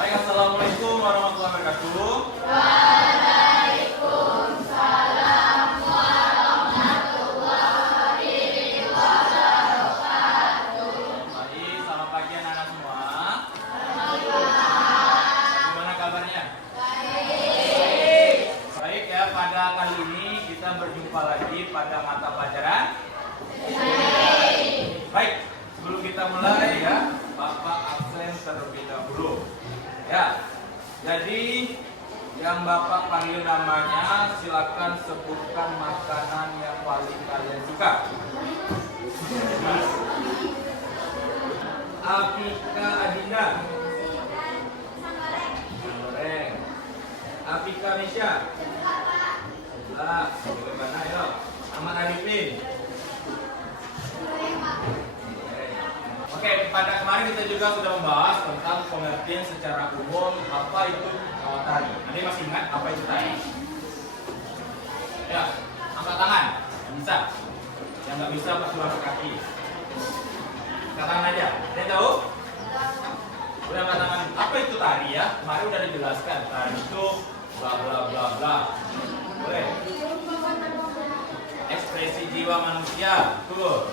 Baik, assalamualaikum warahmatullahi wabarakatuh. Waalaikumsalam warahmatullahi wabarakatuh. Baik, selamat pagi anak-anak semua. Gimana kabarnya? Baik. Baik ya, pada kali ini kita berjumpa lagi pada mata pelajaran. Baik, sebelum kita mulai ya, Bapak absen terlebih dahulu. Ya, jadi yang Bapak panggil namanya silakan sebutkan makanan yang paling kalian suka. Afika Adinda. Goreng. Afika Misha. Lah, bagaimana ya? Ahmad Arifin. Oke, pada kemarin kita juga sudah membahas tentang pengertian secara umum apa itu tari. Anda masih ingat apa itu tari? Ya, angkat tangan. Yang bisa. Yang nggak bisa pakai angkat kaki. Angkat tangan aja. Ada yang tahu? Udah angkat tangan. Apa itu tari ya? Kemarin udah dijelaskan. Tari itu bla bla bla bla. Boleh? Ekspresi jiwa manusia. Tuh.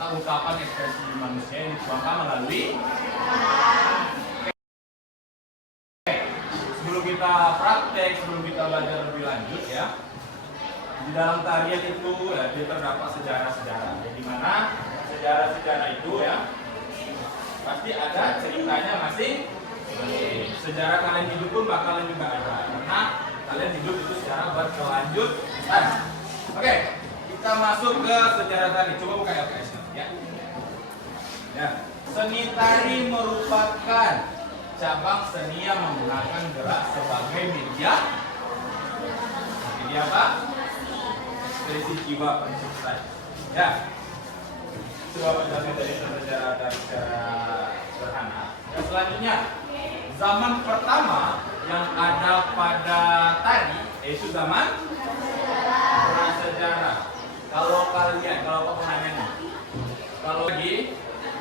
Atau ungkapan ekspresi manusia yang dituangkan melalui. Sebelum kita praktek, sebelum kita belajar lebih lanjut ya, di dalam tarian itu ya, dia terdapat sejarah-sejarah. Di mana sejarah-sejarah itu ya pasti ada ceritanya masing. Sejarah kalian hidup pun bakalan juga ada, karena kalian hidup itu secara berkelanjutan. Oke, kita masuk ke sejarah tari. Coba buka LKS ya. Ya, seni tari merupakan cabang seni yang menggunakan gerak sebagai media. Media apa? Ekspresi jiwa pencipta. Ya. Coba penjelasan dari sejarah secara sederhana. Dan selanjutnya, zaman pertama yang ada pada tari yaitu zaman prasejarah. Kalau Bapak nanya nih, kalau lagi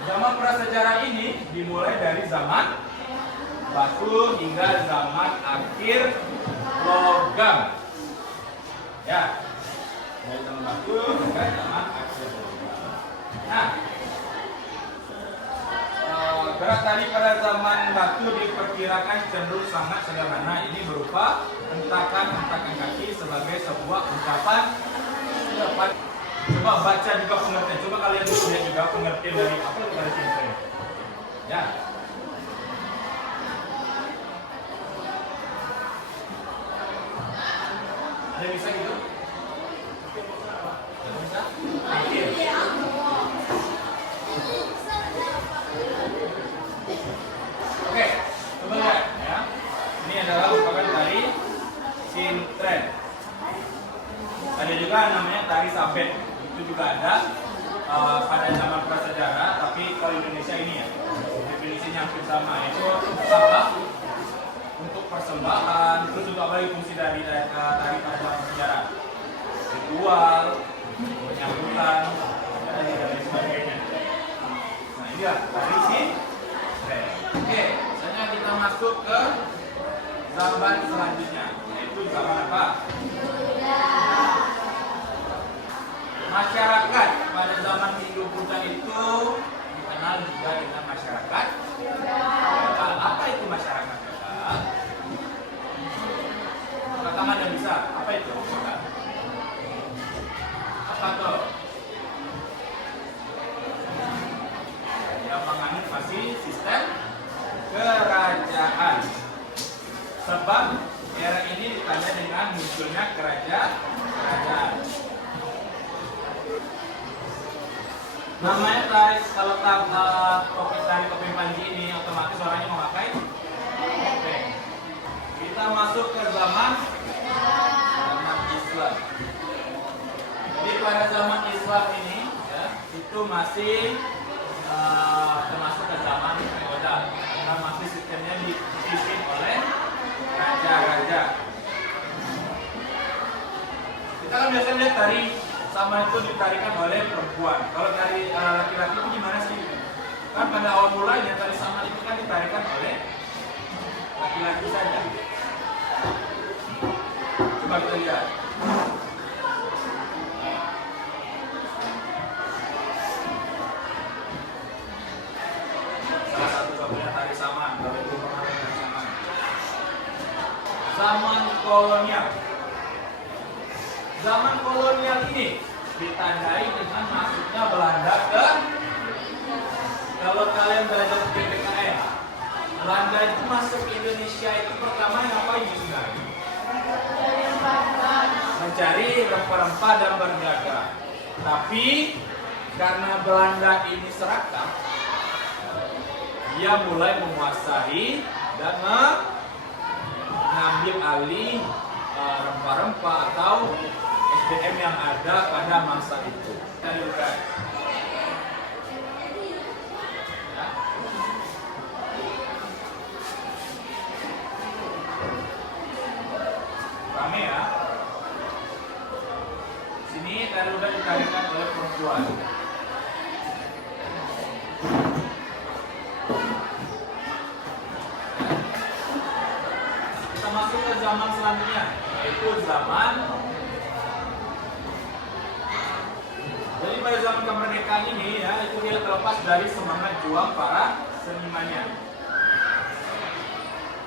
zaman prasejarah ini dimulai dari zaman batu hingga zaman akhir logam. Ya, dari zaman batu hingga zaman akhir logam. Nah, gerak tari pada zaman batu diperkirakan cenderung sangat sederhana. Ini berupa hentakan-hentakan kaki sebagai sebuah ungkapan. Coba baca juga pengertian. Coba kalian lihat juga pengertian dari apa yang dari sini. Ya. Ada yang bisa gitu? Ada bisa? Oke, coba lihat ya. Ini adalah ungkapan dari sintren. Ada juga namanya tari sabet. Itu juga ada pada zaman prasejarah, tapi kalau Indonesia ini ya definisinya hampir sama, yaitu apa? Untuk persembahan, terus untuk apa fungsi dari tari pada zaman prasejarah? Ritual, penyambutan, dan lain sebagainya. Nah ini lah tari sintren. Oke, selanjutnya kita masuk ke zaman selanjutnya, yaitu zaman apa? Masyarakat pada zaman Hindu-Buddha itu dikenal juga dengan masyarakat. Apa itu masyarakat? Katakan yang bisa. Apa itu? Apa tuh? Yang menganut masih sistem kerajaan. Sebab era ini ditanda dengan munculnya kerajaan. Namanya tari, kalau tari topeng panji ini otomatis orangnya memakai topeng. Kita masuk ke zaman Islam. Jadi pada zaman Islam ini ya, itu masih termasuk ke zaman feodal, karena masih sistemnya dipimpin oleh raja-raja. Kita kan biasanya lihat tari sama itu ditarikan oleh perempuan. Kalau tari laki-laki itu gimana sih? Kan pada awal mulanya tari sama itu kan ditarikan oleh laki-laki saja. Coba kita lihat. Salah satu contohnya tari saman. Kalau itu pernah tari saman. Zaman kolonial. Zaman kolonial ini ditandai dengan masuknya Belanda ke. Kalau kalian belajar PPKN, Belanda itu masuk ke Indonesia itu pertama ngapain sebenarnya? Mencari rempah-rempah dan berdagang. Tapi karena Belanda ini serakah, dia mulai menguasai dan mengambil alih rempah-rempah atau SDM yang ada pada masa itu. Kita lihat. Rame ya. Sini tadi udah ditarikan oleh perempuan. Kita masuk ke zaman selanjutnya, yaitu zaman. Jadi pada zaman kemerdekaan ini ya, itu dia terlepas dari semangat juang para senimannya.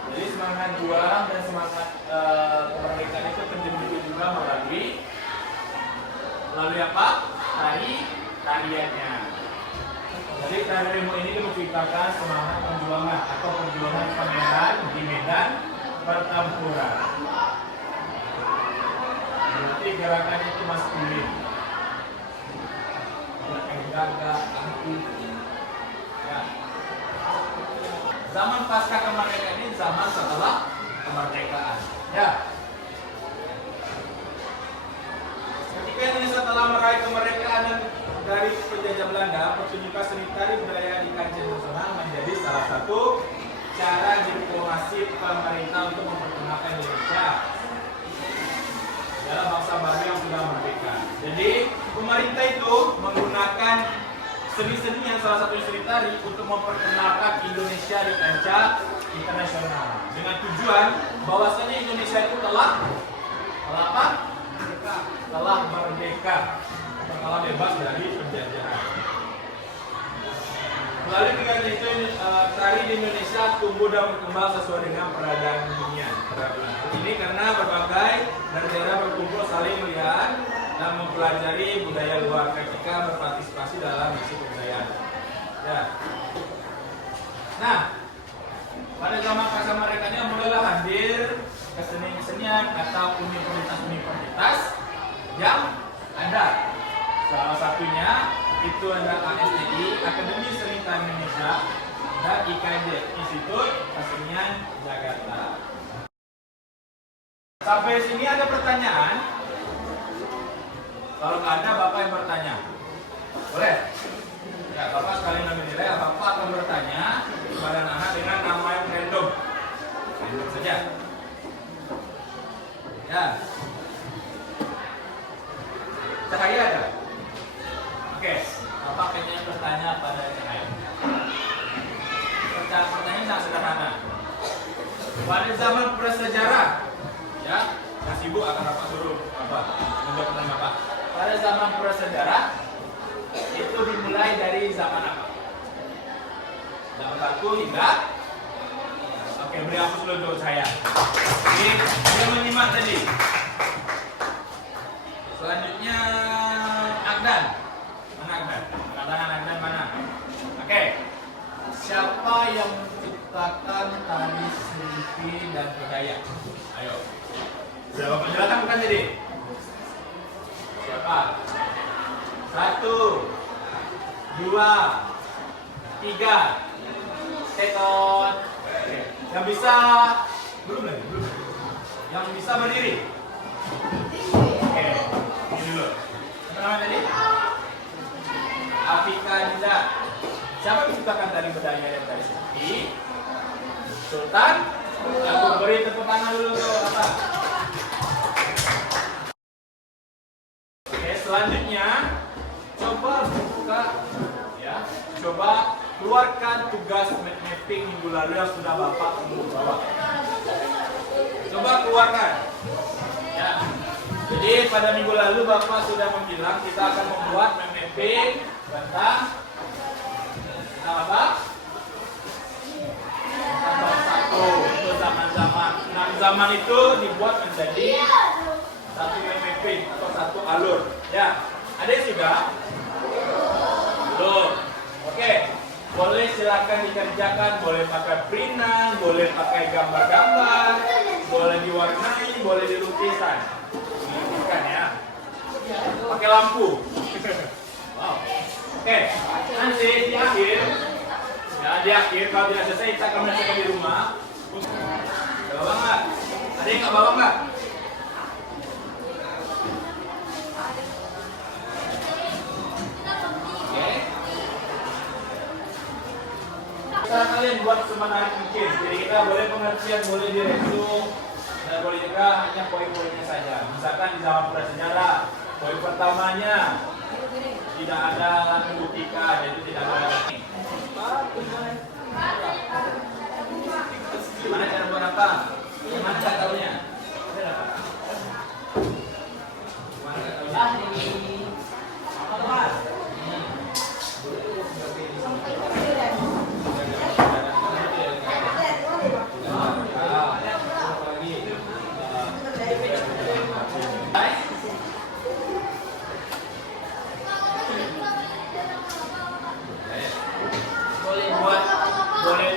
Jadi semangat juang dan semangat kemerdekaan itu terjadi juga melalui apa? Tariannya. Jadi tari remo ini menciptakan semangat perjuangan atau perjuangan pangeran di medan pertempuran. Berarti gerakannya itu maskulin. Gagah, angkuh. Ya. Zaman pasca kemerdekaan ini zaman setelah kemerdekaan. Ya. Ketika Indonesia telah meraih kemerdekaan dari penjajah Belanda, pertunjukan seni tari budaya di kancah nasional menjadi salah satu cara diplomasi pemerintah untuk memperkenalkan Indonesia dalam bangsa baru yang sudah merdeka. Jadi pemerintah itu menggunakan seni-seni yang salah satu seni tari untuk memperkenalkan Indonesia di kancah internasional dengan tujuan bahwasanya Indonesia itu telah apa? Telah merdeka, telah bebas dari penjajahan. Melalui kegiatan itu tari di Indonesia tumbuh dan berkembang sesuai dengan peredaran dunia. Ini karena berbagai daerah berkumpul saling melihat dan mempelajari budaya luar ketika berpartisipasi dalam misi kebudayaan. Ya. Nah, pada zaman kemerdekaan mulailah hadir kesenian-kesenian atau universitas-universitas yang ada. Salah satunya itu ada ASTI, Akademi Seni Tari Indonesia, dan IKJ, Institut Kesenian Jakarta. Sampai sini ada pertanyaan? Kalau nggak ada, Bapak yang bertanya. Boleh? Ya, Bapak sekalian ambil nilai, Bapak akan bertanya kepada anak dengan nama yang random. Random saja. Ya. Cahaya ada? Oke, Bapak pengen bertanya pada Cahaya. Pertanyaan sangat sederhana. Pada zaman prasejarah, ya, yang sibuk akan Bapak suruh menjawab pertanyaan Bapak. Pada zaman prasejarah itu dimulai dari zaman apa? Zaman batu hingga. Oke, beri hapus dulu untuk saya. Ini dia menyimak tadi. Selanjutnya Agdan. Mana Agdan? Katakan Agdan mana? Oke. Siapa yang menciptakan tari Selipi dan budaya? Ayo. Sudah Bapak jelaskan bukan jadi? Siapa? 1, 2, 3. Tekon. Yang bisa belum. Yang bisa berdiri. Oke. Ini dulu. Apa namanya tadi? Afika Dinda. Siapa yang menciptakan tari budaya dan tari Selipi? Sultan. Aku beri tepuk tangan dulu apa? Oke, selanjutnya coba buka ya. Coba keluarkan tugas mapping minggu lalu yang sudah Bapak bawa. Coba keluarkan. Ya. Jadi pada minggu lalu Bapak sudah bilang kita akan membuat mapping tentang apa? Tentang satu itu zaman-zaman. Nah, zaman itu dibuat menjadi satu mapping atau satu alur. Ya. Ada yang sudah? Belum. Oke. Boleh silakan dikerjakan, boleh pakai printan, boleh pakai gambar-gambar, boleh diwarnai, boleh dilukisan. Kan ya. Pakai lampu. Wow. Oke. Nanti di akhir, ya di akhir kalau tidak selesai kita akan menyelesaikan di rumah. Bawa nggak? Ada yang nggak bawa nggak? Kalian buat semenarik mungkin. Jadi kita boleh pengertian, boleh diresum, dan boleh juga hanya poin-poinnya saja. Misalkan di zaman prasejarah, poin pertamanya tidak ada membuktikan, yaitu tidak ada. Gimana cara buat apa? Gimana nggak tahunya? Ada nggak? Gimana nggak tahunya?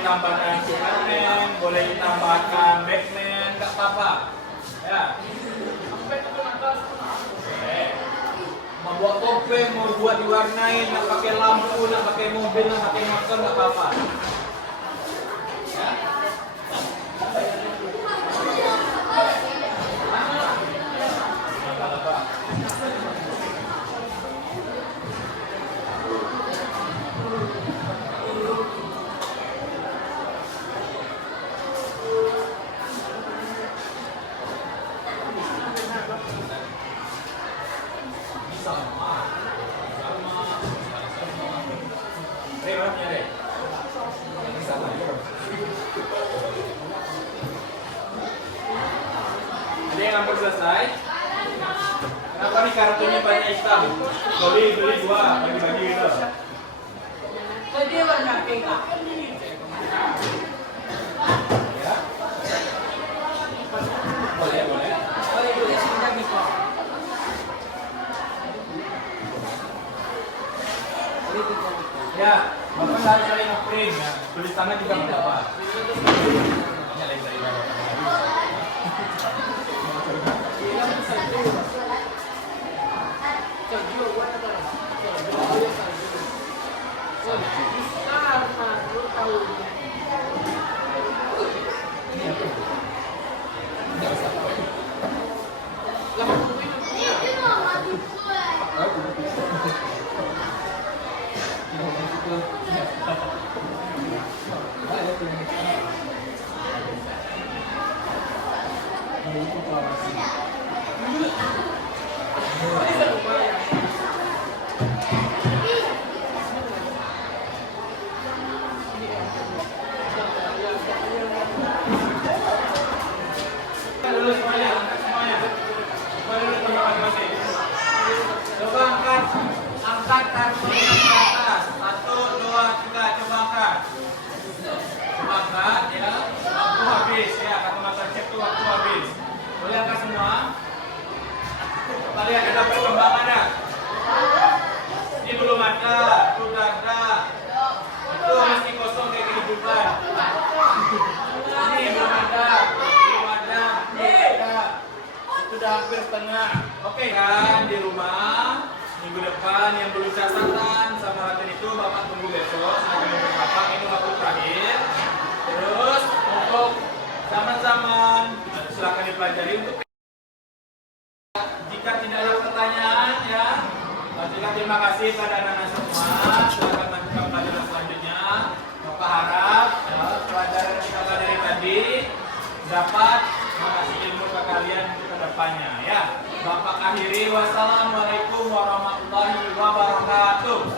Tambahkan Superman, boleh ditambahkan Batman, nggak apa-apa. Ya. Mau buat topeng, mau buat diwarnain, nak pakai lampu, nak pakai mobil, nak pakai motor, nggak apa-apa. Ya. Ada yang hampir selesai? Kenapa nih kartunya banyak hitam? Beli dua, bagi-bagi gitu. Jadi warna pink. Ya. Boleh, boleh. Boleh sudah bisa. Ya, Bapak harus saling nge-print ya. Tulisannya juga nggak apa-apa. Ini lain dari Bapak. Dulu semuanya, angkat semuanya. Coba dulu teman masing-masing. Coba angkat kartunya ke atas. 1, 2, 3, coba angkat. Coba angkat ya. Waktu habis ya, kata Mas Acep itu waktu habis. Boleh angkat semua? Coba lihat ada perkembangannya. Ini belum ada, sudah ada. Itu masih kosong kayak kehidupan. Ini belum ada. Sudah hampir setengah. Oke kan di rumah minggu depan yang belum catatan sama latihan itu Bapak tunggu besok sampai minggu Bapak ini waktu terakhir. Terus untuk zaman-zaman silakan dipelajari untuk jika tidak ada pertanyaan ya. Terima kasih pada anak-anak semua. Silakan lanjutkan pelajaran selanjutnya. Bapak harap ya, pelajaran yang kita pelajari tadi dapat mengasih ilmu ke kalian untuk kedepannya ya. Bapak akhiri, wassalamualaikum warahmatullahi wabarakatuh.